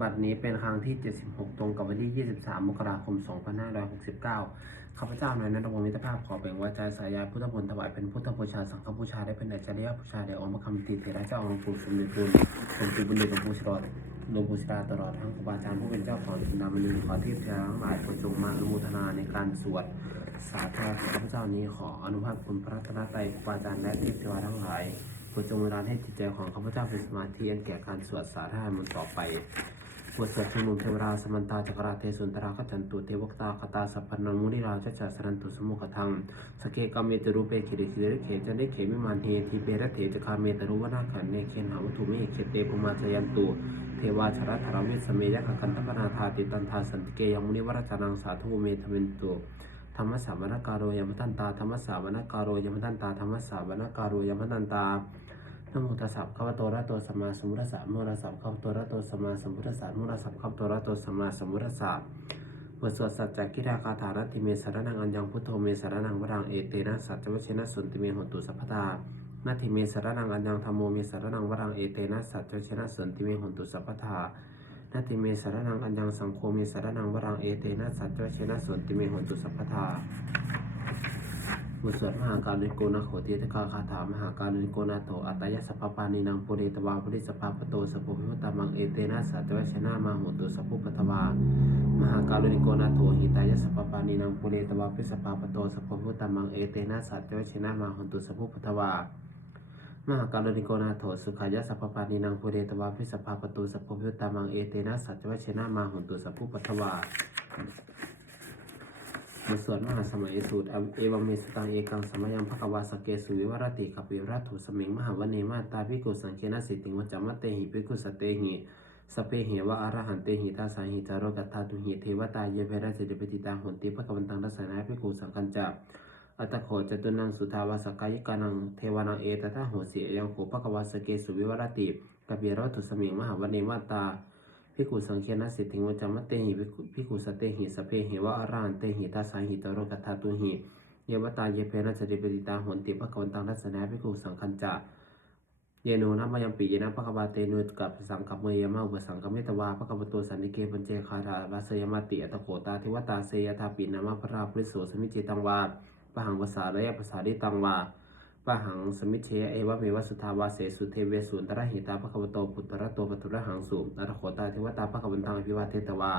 บัดนี้เป็นครั้งที่ 76 ตรงกับวันที่ 23 มกราคม 2569 ข้าพเจ้านายนัทวงศ์มิตรภาพขอแบ่งวาจาสายายพุทธบุญถวายเป็นพุทธบูชา สังฆบูชา ได้เป็นอาจารย์บูชาแด่องค์พระคำติเถระเจ้าองค์ปู่สมเด็จพระหลวงปู่บุญเดชหลวงปู่ชรอดหลวงปู่ศิลาตลอดทั้งครูบาอาจารย์ผู้เป็นเจ้าของนามณีขอเทพเจ้าทั้งหลายโปรดจงมาอนุโมทนาในการสวดสาธาของข้าพเจ้านี้ขออนุภาพคุณพระรัตนตรัยครูบาอาจารย์และเทพเทวาทั้งหลายโปรดจงบันดาให้จิตใจของข้าพเจ้าเป็นสมาธิอันแก่การสวดสาธามนต์ต่อไป บทสวดชุมนุมเทวราสมันตาจักราเทสุนตราขจันตุเทวกตาคตาสัพพนนังมุนิราชจัสรันตุสมุขทังสเกกามเมตรูเปขิริขิริเขจันได้เขมิมานเฮทีเปรเถจคาเมตรุวนาขันเนเคนหาวัตถุเมเขเตปุมาจยันตุเทวาชรธารเวสเมยะคันตปนาธาติตันทาสันติเกยังมุนิวรจานังสาธุเมธเวนตุธรรมสาวนการโรยมทันตาธรรมสาวนการโรยมทันตาธรรมสาวนการโรยมทันตา นะโมตัสสะข้าพโตระตสัมมาสัมพุทธัสสะโมตัสสะข้าพโตระตสัมมาสัมพุทธัสสะโมตัสสะข้าพโตระตสัมมาสัมพุทธัสสะบทสวดสัจจกิราคาถานัติเมสารนังอัญญังพุทโธเมสารนังวรังเอเตนะสัจจวชนะสุนติเมหนตุสัพพทานาทิเมสารนังอัญญังธรรมโมเมสารนังวรังเอเตนะสัจจวชนะสุนติเมหนตุสัพพทานาทิเมสารนังอัญญังสังโฆเมสารนังวรังเอเตนะสัจจวชนะสุนติเมหนตุสัพพทา บทสวดมหาการุณโกนาโขติตกาคาถามหาการุณโกนาโตอัตยสัพพปานินางปุเรตวาปุริสภาปโตสปุพิมุตตามังเอเตนะสัจวชนะมาหุตุสัพพุปตวามหาการุณโกนาโตหิตายสัพพปานินางปุเรตวาปุริสภาปโตสัพพุพิมุตตามังเอเตนะสัจวชนะมาหุตุสัพพุปตวามหาการุณโกนาโถสุขายสัพพปานินางปุเรตวาปุริสภาปโตสัพพุพิมุตตามังเอเตนะสัจวชนะมาหุตุสัพพุปตวา บทสวดมหาสมัยสูตรเอวังเมสตังเอกังสมัยังภควาสเกสุวิวรติขปิรัตุสมิงมหาวเนมาตาภิกุสังเคนะสิติงวจามะเตหิภิกุสเตหิสเปหิวะอรหันเตหิตาสาหิจารกัตถาตุหิเทวตาเยเพระเจเดปติตาหุนติภควันตังรัสนาภิกุสังคัญจะอัตโขจตุนังสุทาวาสกายิกานังเทวานังเอตตะโหสียังโขภควาสเกสุวิวรติกปิรัตุสมิงมหาวเนมาตา พิกุสังเคนะสิทธิวจามะเตหิพิกุสเตหิสเพหิวะอรหันเตหิตาสาหิตโรกัตาตุหิเยวตาเยเพนะจริปติตาหนติภควันตังรัสนาพิกุสังคัญจะเยโนนะมายังปีเยนะภควาเตนุกับสังกัปเมยมะอุปสังกัมเมตวาภควโตสันนิเกปัญเจคาราวัสยมติอัตโขตาเทวตาเสยธาปินามะพระราภริโสสมิจิตังวาปะหังภาษาระยะภาษาดิตังวา ปะหังสมิเชยเอวะเมวะสุทาวาเสสุเทเวสุนตระหิตาภควโตปุตตระโตปตุระหังสุนรโขตาเทวตาภควันตังอภิวาเทตวา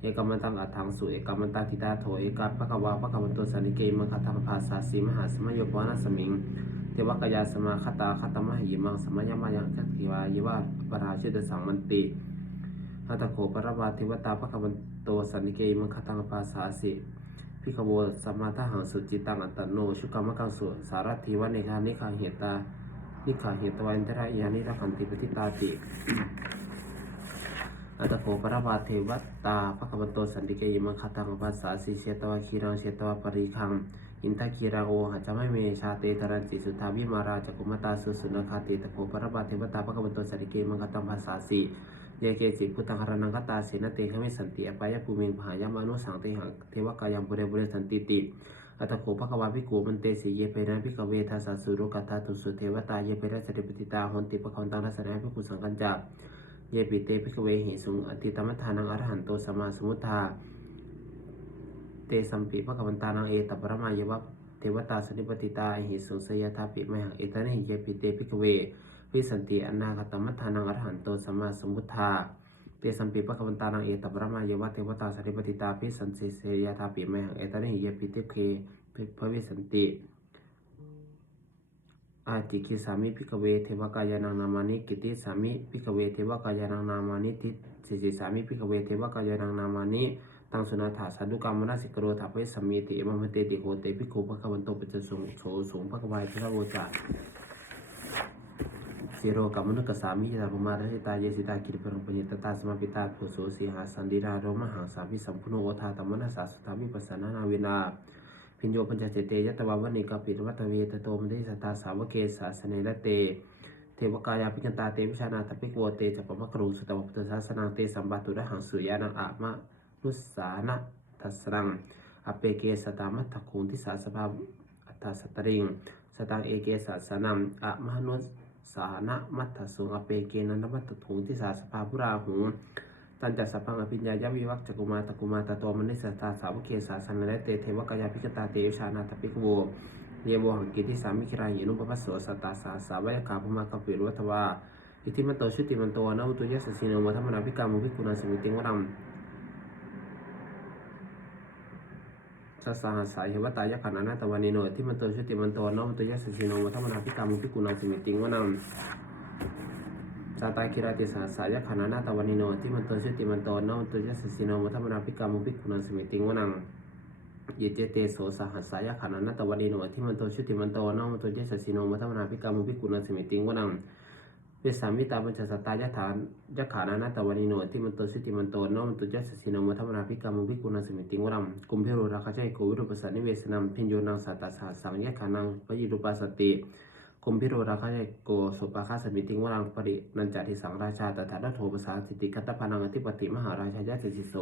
เอกมันตังอัฏฐังสุเอกมันตังทิตาโถเอกาภควาภควันโตสันนิเกมังคทังภาสาสีมหาสมโยปวานัสมิงเทวกายาสมาคตาคตมหิมังสมยมายังคัตถิวายิวาปราชิตสังมันติหัตโขปรวาเทวตาภควันโตสันนิเกมังคตังภาสาสิ พิขโวสมมาทหังสุจิตังอัตตโน ชุกรรมกังสุสารถีวะเนคานิคาเหตา นิคาเหตวันตระยานิรักขันติปฏิตาติอัตโขปรวาเทวตาภควันโตสันติเกยมังคตังภาษาสิเชตวะคีรังเชตวะปริคังอินทคีรังโอหัจะไม่เมชาเตตรันจิสุทาวิมาราจักุมตาสุสุนคาติตโขปรวาเทวตาภควันโตสันติเกยมังคตังภาษาสิ เยเกจิพุทธังคารนังคตาเสนเตขมิสันติอปายภูมิงพายามานุสังเตหังเทวกายังบุเรบุเรสันติติอัตโขภควาภิกขุมันเตสีเยเปนะภิกขเวทัสสะสุรุกัตถาตุสุเทวตาเยเปนะสติปติตาหนติปะคันตังรัสนะภิกขุสังกัญจาเยปิเตภิกเวหิสุงอติตมัฏฐานังอรหันโตสมาสมุทธาเตสัมปิภควันตานังเอตปรมายวะเทวตาสติปติตาหิสุงสยทาปิมหังเอตนิเยปิเตภิกเว วิสันติอนาคตมัฏฐานังอรหันโตสัมมาสมุทธาเตสัมปิปะควันตานังเอตปรมาเยวะเทวตาสริปติตาพิสันสิเสยทาปิเมหังเอตระหิเยปิเตเคพระวิสันติอาติคิสามิพิกเวเทวกายานังนามานิกิติสามิพิกเวเทวกายานังนามานิทิสิสิสามิพิกเวเทวกายานังนามานิตังสุนาถาสาดุกรรมนาสิกโรถาเวสมีติมัมเตติโหเตพิกขุภควันโตปัจจสุงโฉสูงภควายพระโวจา สิโรกัมมนุกสามิยตาภมาทหิตาเยสิตากิริปรังปัญตตาสมาปิตาโพโสสีหาสันดิราโรมหังสาวิสัมพุโนโอทาตมนัสสาสุทาวิปัสสนานาเวนาพิญโยปัญจเจเตยตวาวันิกาปิรวัตเวตโตมติสัตตาสาวเกสาสเนละเต เทวกายาปิกันตาเตวิชานาตปิกโวเตจัปปะกรูสุตวพุทธศาสนังเตสัมบัตุระหังสุยานังอะมะนุสสานะทัสรังอเปเกสตามัตถคุงทิสาสภาอัตถสตริงสตังเอเกสัสนัมอะมหนุส สานะมัตถสุงอเปเกนันมัตถุงที่สาสภาพุราหุงตตันจัสพังอภิญญายวิวักจกุมาตะกุมาตะโตมนิสสตาสาวเกสาสันและเตเทวกายาพิกตาเตวิชานาตปิกโวเยโวหังกิติสามิคิรายินุปปัสโสสตาสาสาวยคาพมากปิรุวัตวาอิทิมันโตชุติมันโตนะอุตุยสสสิโนมัทมนาภิกามุภิกุณาสมิติงวรัม สสหัสสายเหวตายะขันอนาตวันนิโนที่มันโตชุติมันโตน้อมตัวยะสสิโนมัทมนาภิกามุภิกุณาสมิติงวนังสาตาคิราติสหัสสายะขันอนาตวันนิโนที่มันโตชุติมันโตน้อมตัวยะสสิโนมัทมนาภิกามุภิกุณาสมิติงวนังยเจเตโสสหัสสายะขันอนาตวันนิโนที่มันโตชุติมันโตน้อมตัวยะสสิโนมัทมนาภิกามุภิกุณาสมิติงวนัง เวสามิตาปัญจสัตตายะฐานยะขานานาตวานิโนที่มันโตสุติมันโตโนมันตุจัสสิโนมัทมนาภิกามุภิกุณาสมิติงวรัมกุมเพโรราคาใจโกวิรุปสันนิเวสนัมพิญโยนังสัตตาสาสังยะขานังปยิรุปัสสติกุมพิโรราคาใจโกสุปาคาสมิติงวรังปรินันจติสังราชาตถาโทภาษาสิติคัตตพานังอธิปติมหาราชายะสิสิโส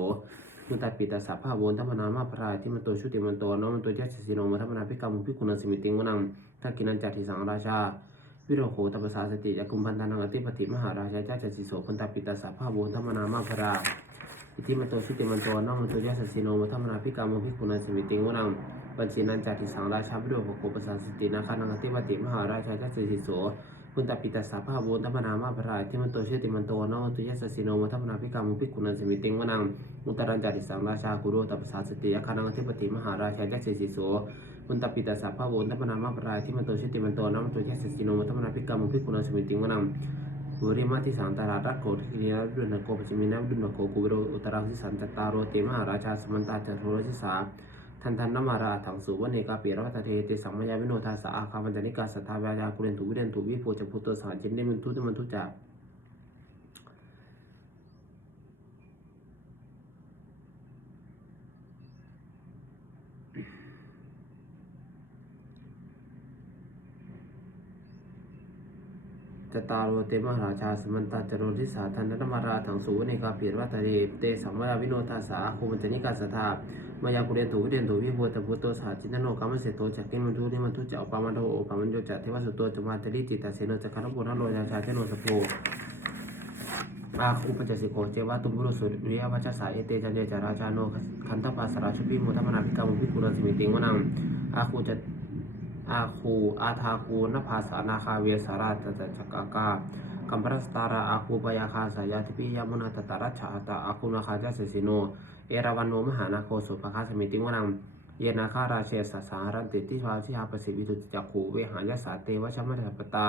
มุตตปิตาสัพพะโวนธรรมนามาพรายที่มันโตชุติมันโตโนมันตุจัสสิโนมัทมนาภิกามุภิกุณาสมิติงวรังทักกินันจติสังราชา วิโรโหตปสาสติยกุมพันธานังอติปติมหาราชาเจ้าจัสิโสพันตปิตาสาภาบุญธรรมนามาภราอิทิมันโตชุติมันโตน้องมันโตยะสสิโนมัธรรมนาพิกามุพิกุณาสมิติงวนังปัญชีนันจาติสังราชาวิโรโหโกปสาสตินาคานังอติปติมหาราชาเจ้าจัสิโสพุนตปิตาสาภาบุญธรรมนามาภราอิทิมันโตชุติมันโตน้องมันโตยะสสิโนมัธรรมนาพิกามุพิกุณาสมิติงวนังมุตรันจาติสังราชากุโรตปสาสติยคานังอติปติมหาราชาเจ้าจัสิโส มุนตาปิตาสัพพโวนทัพนามาปรายที่มันโตชิติมันโตน้ำมันโตแยสสิโนมันทัพนาพิกรรมพิกุณาสมิติงวนังวริมาติสังตารารักโกทิเนียดุนโกปจิมินาดุนโกกุวิโรอุตราสิสันจตารโรเตมหาราชาสมันตาจัตโรสิสาทันทันนมาราถังสุวเนกาเปียรัตเทเตสัมมยาวิโนทาสาอาคามันจนิกาสัทธาวายากุเรนตุวิเรนตุวิโพจพุตโตสหจินเนมันทุติมันทุจา จตารโรเตมหาราชาสมันตาจโรทิสาทันนมาราถังสุวเนกาเปียรวัตเทเตสัมมาวิโนทาสาอาคมันจนิกาสัทธามายากุเรนตุวิเรนตุวิโพจพุตโตสหจินโนกามันเสโตจักกิมันทุนิมันทุจาอุปามันโทโอปามันโยจัตเทวสุตโตจมาตริจิตตเสโนจักขันโพนัโลยาชาเทโนสโพอาคูปัญจสิโกเจวะตุบุรุสุริยวัชสาเอเตจันเจจาราชาโนคันทปัสสราชุพิมุทมนาภิกามุภิกุณาสิมิติงวนังอาคูจะ อาคูอาทาคูนภาสานาคาเวสาราตจัจกากากัมปรัสตาราอาคูปยาคาสายาทิปิยมุนาตตารัชาตาอาคูนาคาจัสสิโน เอราวันโนมหานาโคสุปคาสมิติงวนังเยนาคาราเชสสารันติทิวาชิหาปสิวิตุจักขูเวหายสาเตวชมัตถปตา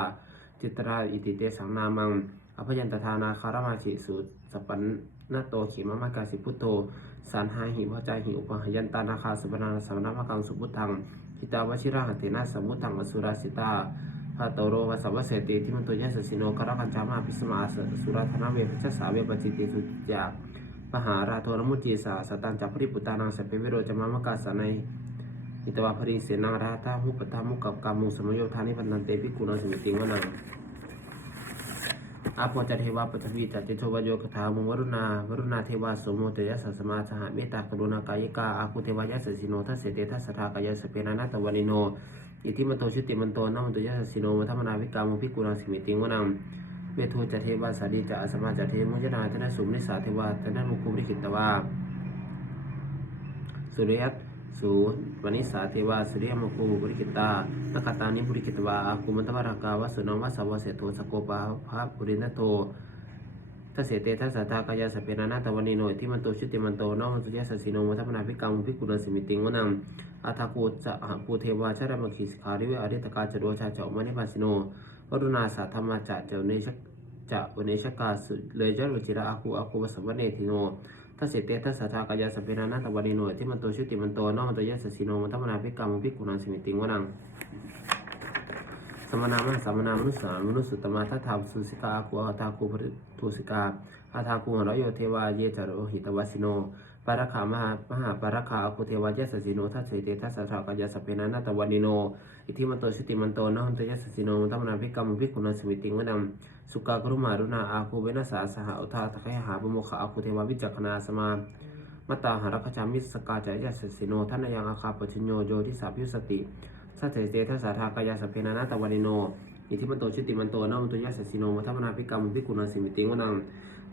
จิตราอิติเตสังนามังอภยันตทานาคารมาชิสุสปันนาโตขีมามากาสิพุทโธสารหาหิพจาหิอุปหยันตานาคาสุปนาสมณมกังสุพุทธัง หิตาวชิราหเตนะสมุตังอสุราสิตาพาตโรวสัมวเสติที่มันตัวยะสสิโนกรคัญจามาพิสมาสุราธนาเวพชสาเวปจิติสุจาปหาราโทรมุจีสาสตันจัพริปุตานังสเปวิโรจมามกาสนัยอิตวาภริเสนาราธาหุปทามุกับกามุสมโยธานิพันธันเตปิกุณสมิติงวนัง อาโปจะเทวาปฐวีจัตติโทวโยคถามุวรุณาวรุณาเทวาสมโมตยสสสมาสหเมตตากรุณากายิกาอาคุเทวายสสิโนทัสเสเตทัสสทากายสเปนานาตวานิโนอิทิมันโตชุติมันโตนามันโตยสสิโนมัทมนาวิกามุพิกุณาสิมิติงวนังเวทูจะเทวาสาดีจะอสมาจะเทมุจนาทนะสุมนิสาเทวาทนะมุคุริกิตวาสุริยัต สูวนิสาเทวาสุริยมคูบุริกิตานคตานิบุริกิตวาอาคุมันตวรากาวสุนงวัสาวเสโทสโกปาภาปุรินโตทัสเสเตทัสสะทากายสเปนานาตวันนิโนที่มันโตชุติมันโตนอมันตุยสัสสิโนมัทมนาภิกรรมภิกุณสิมิติงวนังอาทากูจะหาปูเทวาชารมขีสขาริเวอริตกาจโรชาเจามานิปัสสิโนวรุณาสาธรรมาจะเจาเนชจะวเนชกาสุเลยจรุจิระอาคูอาคูวสวเนติโน ทัสเสเตทัสสะทากายาสเปนานาตวันนิโนที่มันโตชุติมันโตนอมันตุยะสัสสิโนมัทมนาพิกรรมพิกุณสิมิติงวนังสมณามะสมณามนุษย์สามนุษย์สุตมาทัตถามสุสิกาคูอาทาคูปริทุสิกาอาทาคูหรโยเทวาเยจารุหิตวสิโน ปารคามหามหาปารคาอาคูเทวายสสสิโนทัสเสเตทัสสะทากายสเปนานาตวันิโน อิทิมันโตชุติมันโตนะหันตยสสสิโนมัตมนาภิกรรมภิกุณสมิติงวดัมสุกากรุมารุณาอาคูเวนัสสาสหอุทาทะคหาปโมขะอาคูเทวาวิจักขณาสมามตาหารัคจามิสกาจายสสสิโนท่านยังอาคาปัญญโยโยทิสาพิสติสัจเจเตทัสสะทากายาสพเพนานาตวันิโน อิทิมันโตชุติมันโตนะมันตยะสสิโนมัทมนาภิกรรมภิกุณาสิมิติงวนัง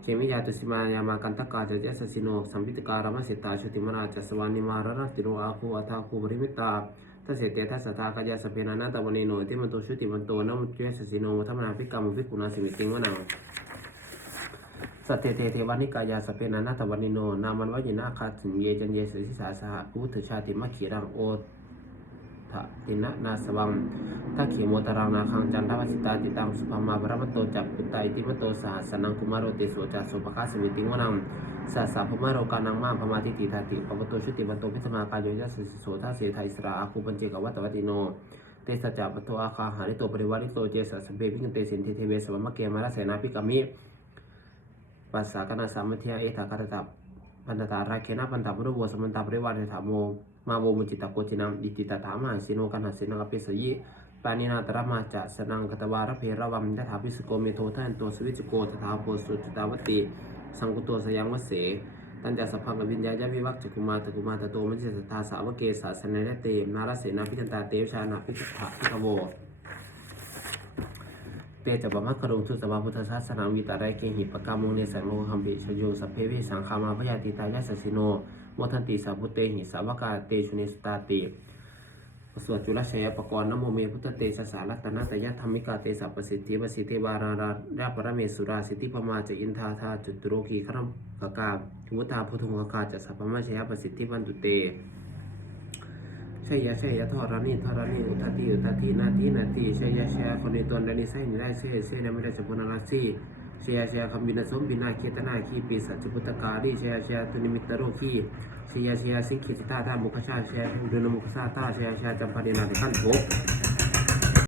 เขมิยาตุสิมายามากันตกาจจะสสิโนสัมพิตการามสิตาชุติมนาจัสวานิมารรติโรอาคูอัทาคูบริมิตาทัสเสตทัสสตากายาสเพนานาตวันโนที่มันโตชุติมันโตนมุจเจสสิโนธรรมนาภิกรรมภิกุณาสิมิติงวนังสัตเตเทเทวานิกายาสเปนานาตวันิโนนามันวยินาคาถึงเยจันเยสิสาสหพุทธชาติมัคขีรังโอ ทะตินะนาสวังทักขีโมตรังนาคังจันทวสิตาติตังสุภามาพระมตโตจักปุตตาอิติมตโตสหัสนังกุมารโรตโสจัสสุปคาสมิติงวนังสัสสะพมาโรกานังมาพมาติติทาติปปโตชุติปโตพิสมากายโยยัสสิโสทัสเสทาอิสราอาคูปัญเจกวัตวัติโนเตสจจะปโตอาคาหาริโตปริวาริโตเจสัสเปพิงเตสินเทเทเวสวมะเกมาราเสนาพิกามิปัสสากนาสามัทยเอถาคารตับ ปันตตาราเคนะปันตาบุรุโวสมันตาปริวารถาโมมาโวมุจิตาโกจินังดิติตาถามาสิโนกันหาสินังอภิสยิปานินาตระมาจะสนังกตวาระเพระวัมยถาพิสโกเมโททันตัวสวิจโกตถาโพสุจตาวติ สังกุตัวสยังวเสตัญจสพังกวิญญาญาวิวักจกุมาตกุมาตโตมัจจสตาสาวเกสาสนเนเตนาลเสนาพิจันตาเตวชานาพิจถาพิกโว เปจะบมัคครุงทุสวาพุทธศาสนาวิตาไรเกหิปกามงเนสังโลคัมปิชโยสัพเพวิสังขามาพยาติตายาสสิโนโมทันติสาพุเตหิสาวกาเตชุเนสตาติสวดจุลชัยปกรณ์นโมเมพุทธเตสสารัตนาตยธรรมิกาเตสัพปสิทธิวสิทธิวาราราราปรเมสุราสิทธิปมาจะอินทาธาจุตุโรกีครัมกกาวุตาพุทธงกาจะสัพพมาชยปสิทธิวันตุเต ชยยะชยะทอรานีทอรานีอุทาติอุทาตินาทีนาทีชยยะชยะคนในตนดานิไซนิได้เซเชยนไม่ได้จะพนาราซีชยยะชยะคำบินาสมบินาเคียตนาคีปีสัจจุพุตการีชยยะชยะตุนิมิตตโรคีชยยะชยะสิกขิตตาธามุขชาชยะดุนมุขสาตาชยยะชยะจำปาดินาติขันโถ